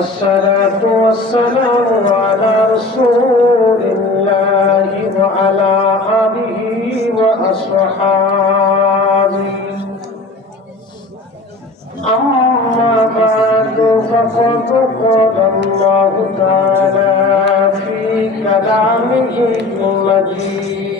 الصلاة والسلام على رسول الله وعلى آله وأصحابه. أما بعد فقد قال الله تعالى في كلامه المجيد.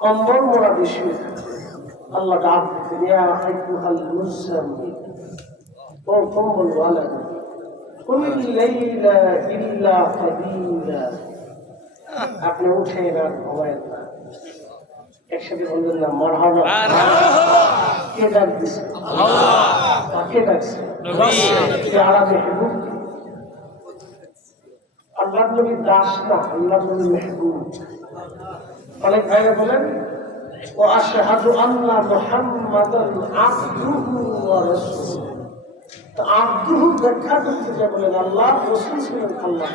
কম্বল মোড়াতে শুয়ে থাকতেন আল্লাহ ডাক দিতেন ইয়া আইয়ুহাল মুজাম্মিল ও কম্বল ওয়ালা قم الليل إلا قليلا আপনি উঠে রাত ঘুমায়েন না একসাথে বলবেন না মারহাবা কে ডাক দিছে কাকে ডাকছে কে আরামে হেবুব আল্লাহ নবী দাস না আল্লাহ নবী মেহবুব অনেক ভাইরা বলেন, ও আশহাদু আন্না মুহাম্মাদান আবদুহু ওয়া রাসূলুহু। তো ব্যাখ্যা করতে যে বলেন, আল্লাহ রসুল ছিলেন আল্লাহ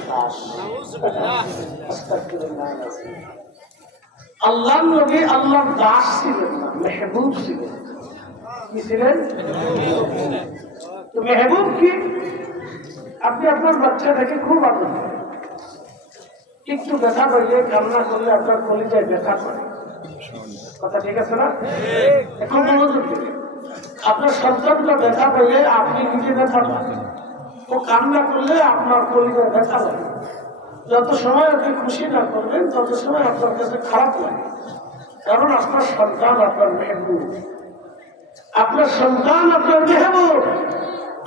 আল্লাহ নবী আল্লাহর দাস ছিলেন মেহবুব ছিলেন। কি ছিলেন? তো মেহবুব কি? আপনি আপনার বাচ্চাটাকে খুব আনন্দ একটু ব্যথা পাইলে কান্না করলে আপনার কলিজায় ব্যথা করে। কথা ঠিক আছে না? এখন মনোযোগ দিন। আপনার সন্তানটা ব্যথা পাইলে আপনি নিজে ব্যথা পান। ও কান্না করলে আপনার কলিজায় ব্যথা লাগে। যত সময় আপনি খুশি না করবেন, তত সময় আপনার কাছে খারাপ লাগে। কারণ আপনার সন্তান আপনার মেহবুব। আপনার সন্তান আপনার মেহবুব।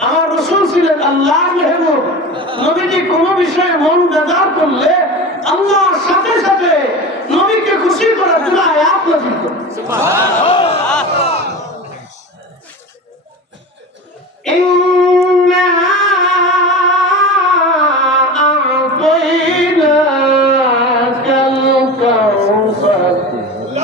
আমার আল্লাহ নবীজি কোনো বিষয়ে মন বেজার করলে আল্লাহর সাথে সাথে নবীকে খুশি করার জন্য আয়াত নাজিল করতেন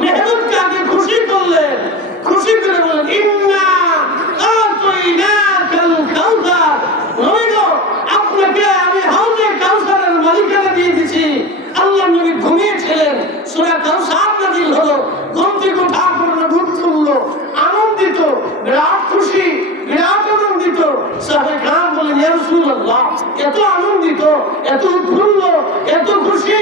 মেহরুদকে আগে খুশি করলেন। খুশি করে বললেন, ইন্না আপনাকে আমি হাউজে কাউসারের মালিকানা দিয়ে দিছি আল্লাহ নবী ঘুমিয়েছিলেন। সূরা কাউসার নাযিল হলো। ঘুম থেকে ওঠার পর দুধ তুললো আনন্দিত, বিরাট খুশি, বিরাট আনন্দিত। সাহেব খান বলেন ইয়া রাসূলুল্লাহ এত আনন্দিত এত উৎফুল্ল এত খুশি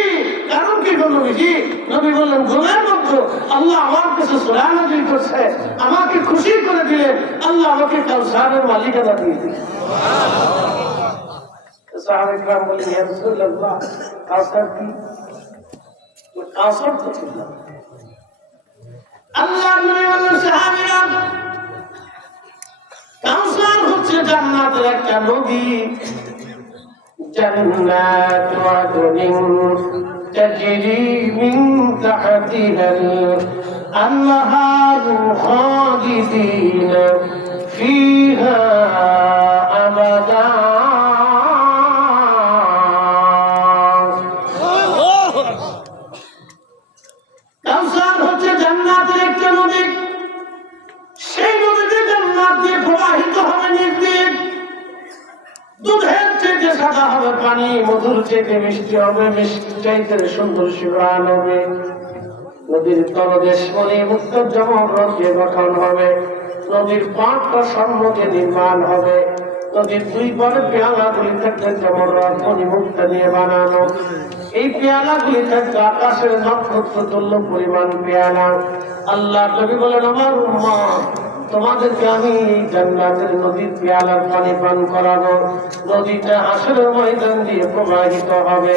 কারণ কি গো নবীজি নবী বললেন ঘুমের মধ্যে আল্লাহ আমার কাছে সূরা নাযিল করছে আমাকে খুশি করে দিলেন আল্লাহ আমাকে কাউসারের মালিকানা দিয়ে দিলেন সাহাবে کرام বলেন ইয়া রাসূলুল্লাহ কাউসার কি তো কাউসার তো ছিল না। আল্লাহ নবী বললেন সাহাবীরা কাউসার হচ্ছে জান্নাতের একটা নদী جنات عدن تجري من تحتها الأنهار خالدين فيها মিষ্টি সুন্দর শিবান হবে নদীর তলদেশ মনে জমক রোগে গঠন হবে। নদীর পাঁচটা সম্মুখে নির্মাণ হবে। নদীর দুই পরে পেয়ালা গুলি থাকবে যেমন রথ মণিমুক্ত নিয়ে বানানো। এই পেয়ালা গুলি থাকবে আকাশের নক্ষত্র তুল্য পরিমাণ পেয়ালা। আল্লাহ নবী বলেন, আমার উম্মা তোমাদেরকে আমি জান্নাতের নদীর পেয়ালার পানি পান করাবো। নদীটা আসলে ময়দান দিয়ে প্রবাহিত হবে।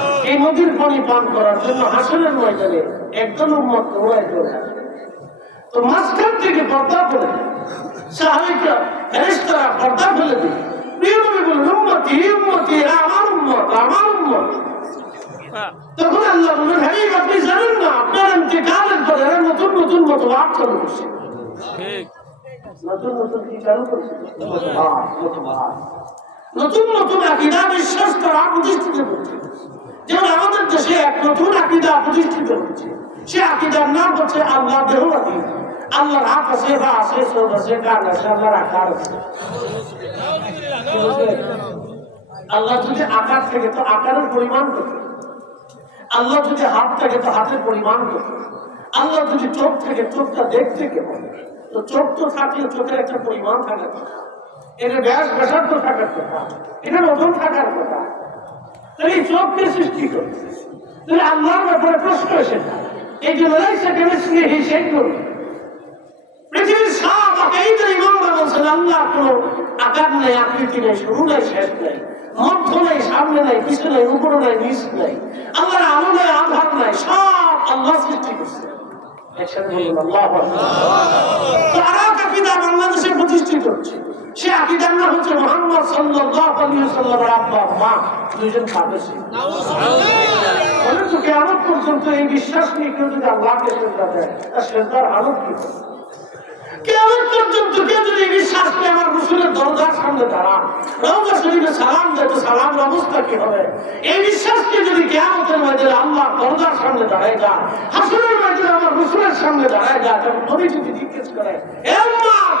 এই নদীর পানি পান করার জন্য হাসনের ময়দানে একজন উম্মত ওরা একজন তো মাঝখান থেকে পর্দা করে ফেরেশতারা পর্দা ফেলে দিই নতুন নতুন চালু চালু আকিদা বিশ্বাস করা প্রতিষ্ঠিত যেমন আমাদের দেশে এক নতুন আকিদা প্রতিষ্ঠিত হচ্ছে সে আকিদার নাম হচ্ছে আল্লাহ দেহবাদী আল্লাহর হাত আছে বা আছে, চোখ আছে, কান আছে, আল্লাহর আকার আছে। আল্লাহ যদি আকার থেকে তো আকারের পরিমাণ কত? আল্লাহ যদি হাত থাকে তো হাতের পরিমাণ কত? আল্লাহ যদি চোখ থেকে, চোখটা দেখতে কেমন? তো চোখ তো থাকলে চোখের একটা পরিমাণ থাকার কথা। এটা ব্যাস ব্যাসার্থ থাকার কথা। এটা ওজন থাকার কথা। তাহলে সৃষ্টি আল্লাহর ব্যাপারে প্রশ্ন। এই হিসেব করবে নেই নেই নেই সামনে নেই নেই, উপরে নেই নেই। নেই, সব আল্লাহ সৃষ্টি করছে। একসাথে বলুন, আল্লাহ তো আর বাংলাদেশে প্রতিষ্ঠিত হচ্ছে। সে আকিদার নাম হচ্ছে মোহাম্মদ সাল্লাল্লাহু আলাইহি ওয়াসাল্লামের আব্বা মা দুইজন কাঁদেছে বলে তো কেমন পর্যন্ত এই বিশ্বাস নিয়ে কেউ যদি আল্লাহকে শ্রদ্ধা দেয় তার শ্রদ্ধার আলো কি? কেমন পর্যন্ত কেউ যদি বিশ্বাস নিয়ে আমার রসুলের দরজার সামনে দাঁড়ান রওজা শরীফে সালাম দেয় তো সালামের অবস্থা কি হবে? এই বিশ্বাসকে যদি কেমতের মধ্যে আল্লাহ দরজার সামনে দাঁড়ায় যা হাসনের মধ্যে আমার রসুলের সামনে দাঁড়ায় যা তখন যদি জিজ্ঞেস করে এ আম্মা, তুমি আমার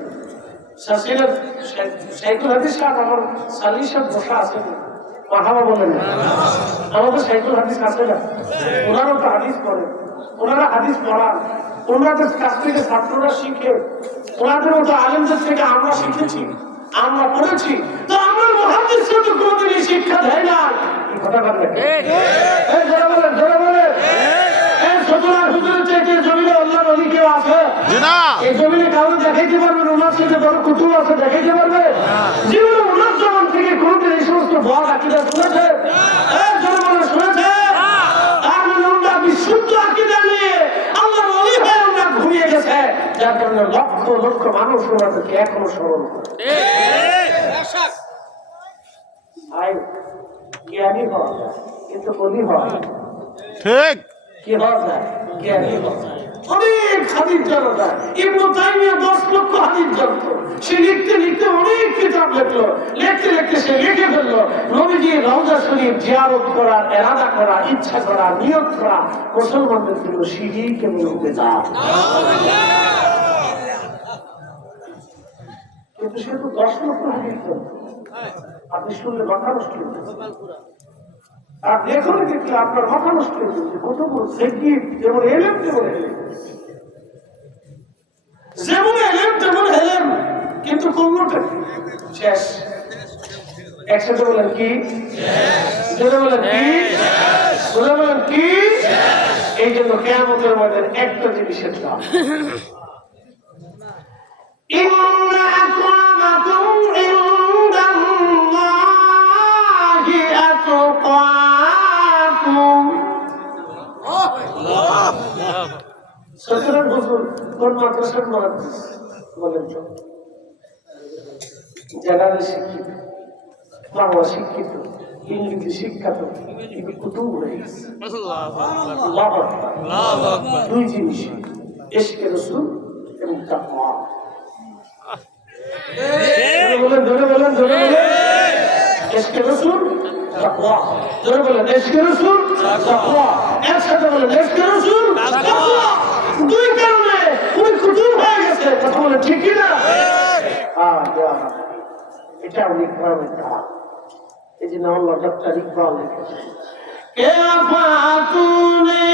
আমার শিখেছি। আমরা পড়েছি। তো আমরা শিক্ষা দেয় না কথা এই জোরে বলেন জোরে বলেন এই সুতরাং হুজুরের চাইতে জমিনে আল্লাহর অলি কেউ আছে না এই জমিনে কারও দেখাইতে পারবেন ওনার সাথে বড় কুতুব আছে দেখাইতে পারবে। জীবনে জমান থেকে কোনদিন এই সমস্ত আকিদা শুনেছে? এই শুনেছে? আর মানে বিশুদ্ধ আকিদা নিয়ে আল্লাহর অলি হয়ে ওনারা ঘুরিয়ে গেছে? যার কারণে লক্ষ লক্ষ মানুষ ওনাদেরকে এখনও স্মরণ করে। ভাই জ্ঞানী হওয়া যায় কিন্তু অলি হওয়া যায়। ঠিক। কি হওয়া যায়? জ্ঞানী হওয়া অনেক হাদিস জনতা। ইবনু তাইমিয়া দশ লক্ষ হাদিস জানত সে লিখতে লিখতে অনেক কিতাব লিখলো। লিখতে লিখতে সে লিখে ফেলল। নবীজি রওজা শরীফ জিয়ারত করা, এরাদা করা, ইচ্ছা করা, নিয়ত করা, মুসলমানদের জন্য সিঁড়ি কেবল বেদাত কিন্তু সে তো দশ লক্ষ জানত আপনি শুনলে মাথা নষ্ট। আর আপনার যেমন এলেন এলেন যেমন এলেন তেমন এলেন কিন্তু কর্মটা শেষ। একসাথে বলেন কি? বলেন কি? বলেন কি? এই জন্য কেয়ামতের মধ্যে একটা জিনিসের দাম। ইন্না সচরান হুজুর, কোন মাদ্রাসার মহাদিস বলেন তো? শিক্ষিত, বাংলা শিক্ষিত, ইংরেজি শিক্ষিত কিন্তু কুতুব হয়ে দুই জিনিস এসকে রসুল এবং বলেন জোরে বলেন জোরে বলেন। এসকে তাকওয়া। জোরে বলেন এসকে রসুল? তাকওয়া। একসাথে বলেন এসকে রসুল? তাকওয়া। দুই কারণে উনি কুতুব হয়ে গেছে কথা বলে ঠিক কি না। এটা উনি গ্রামের এই জন্য আল্লাহ ডক্টর ইকবাল লিখেছেন কে আফাতুনে